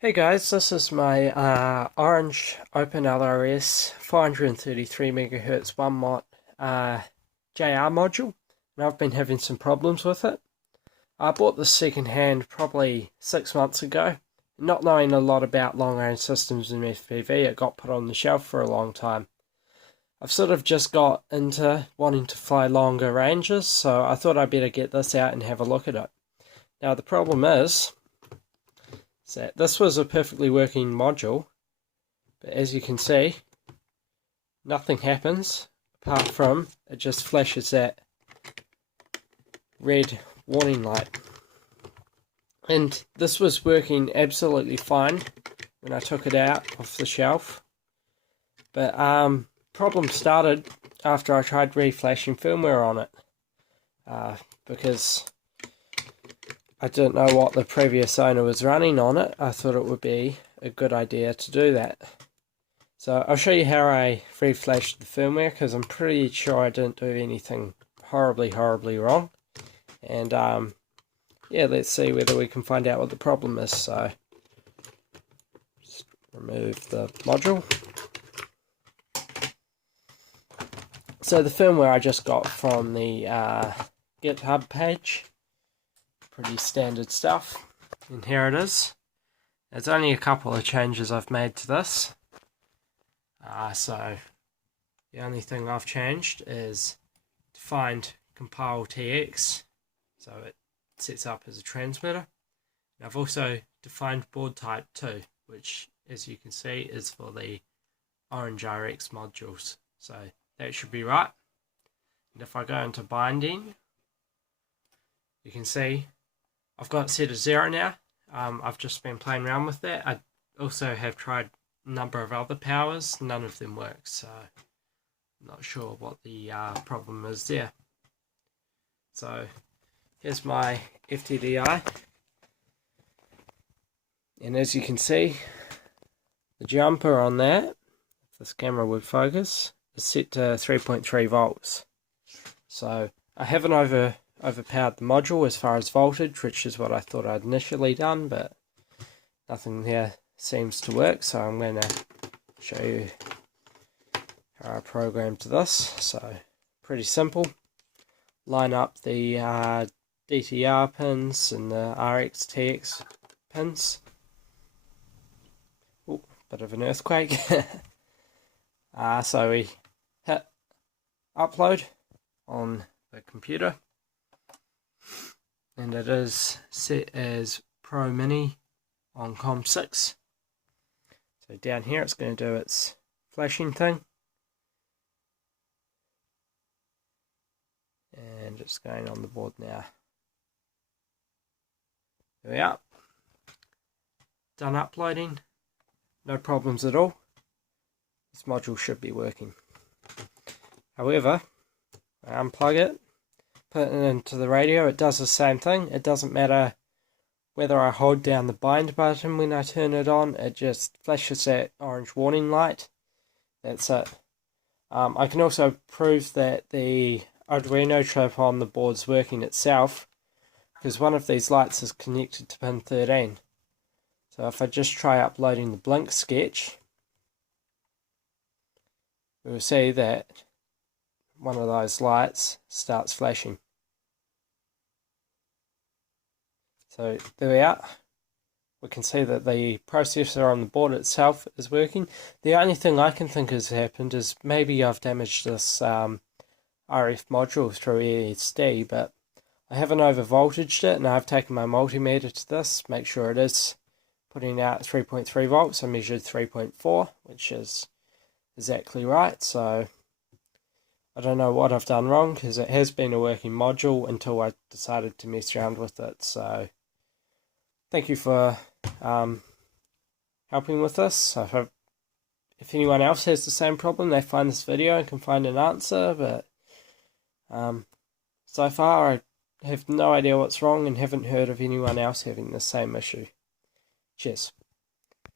Hey guys, this is my Orange OpenRX 433 MHz 1 watt JR module, and I've been having some problems with it. I bought this second hand probably 6 months ago. Not knowing a lot about long range systems in FPV, it got put on the shelf for a long time. I've sort of just got into wanting to fly longer ranges, so I thought I'd better get this out and have a look at it. Now the problem is that this was a perfectly working module, but as you can see, nothing happens apart from it just flashes that red warning light. And this was working absolutely fine when I took it out off the shelf, but problem started after I tried reflashing firmware on it, because I didn't know what the previous owner was running on it. I thought it would be a good idea to do that. So I'll show you how I reflashed the firmware, because I'm pretty sure I didn't do anything horribly wrong. And yeah, let's see whether we can find out what the problem is. So just remove the module. So the firmware I just got from the GitHub page. Pretty standard stuff, and here it is. There's only a couple of changes I've made to this. So the only thing I've changed is defined compile TX, so it sets up as a transmitter. And I've also defined board type 2, which as you can see is for the OrangeRX modules. So that should be right. And if I go into binding, you can see I've got it set as 0 now. I've just been playing around with that. I also have tried a number of other powers. None of them work, so I'm not sure what the problem is there. So here's my FTDI. And as you can see, the jumper on that, if this camera would focus, is set to 3.3 volts. So I haven't overpowered the module as far as voltage, which is what I thought I'd initially done, but nothing there seems to work, so I'm going to show you how I programmed this. So pretty simple. Line up the DTR pins and the RX TX pins. Oh, bit of an earthquake. So we hit upload on the computer, and it is set as Pro Mini on COM6. So down here it's going to do its flashing thing, and it's going on the board now. There we are. Done uploading. No problems at all. This module should be working. However, I unplug it, put it into the radio, it does the same thing. It doesn't matter whether I hold down the bind button when I turn it on, it just flashes that orange warning light. That's it. I can also prove that the Arduino chip on the board's working itself, because one of these lights is connected to pin 13. So if I just try uploading the blink sketch, we'll see that one of those lights starts flashing. So there we are. We can see that the processor on the board itself is working. The only thing I can think has happened is maybe I've damaged this RF module through ESD, but I haven't overvoltaged it, and I've taken my multimeter to this, make sure it is putting out 3.3 volts. I measured 3.4, which is exactly right. So I don't know what I've done wrong, because it has been a working module until I decided to mess around with it. So thank you for helping with this. So if anyone else has the same problem, they find this video and can find an answer, but so far I have no idea what's wrong and haven't heard of anyone else having the same issue. Cheers.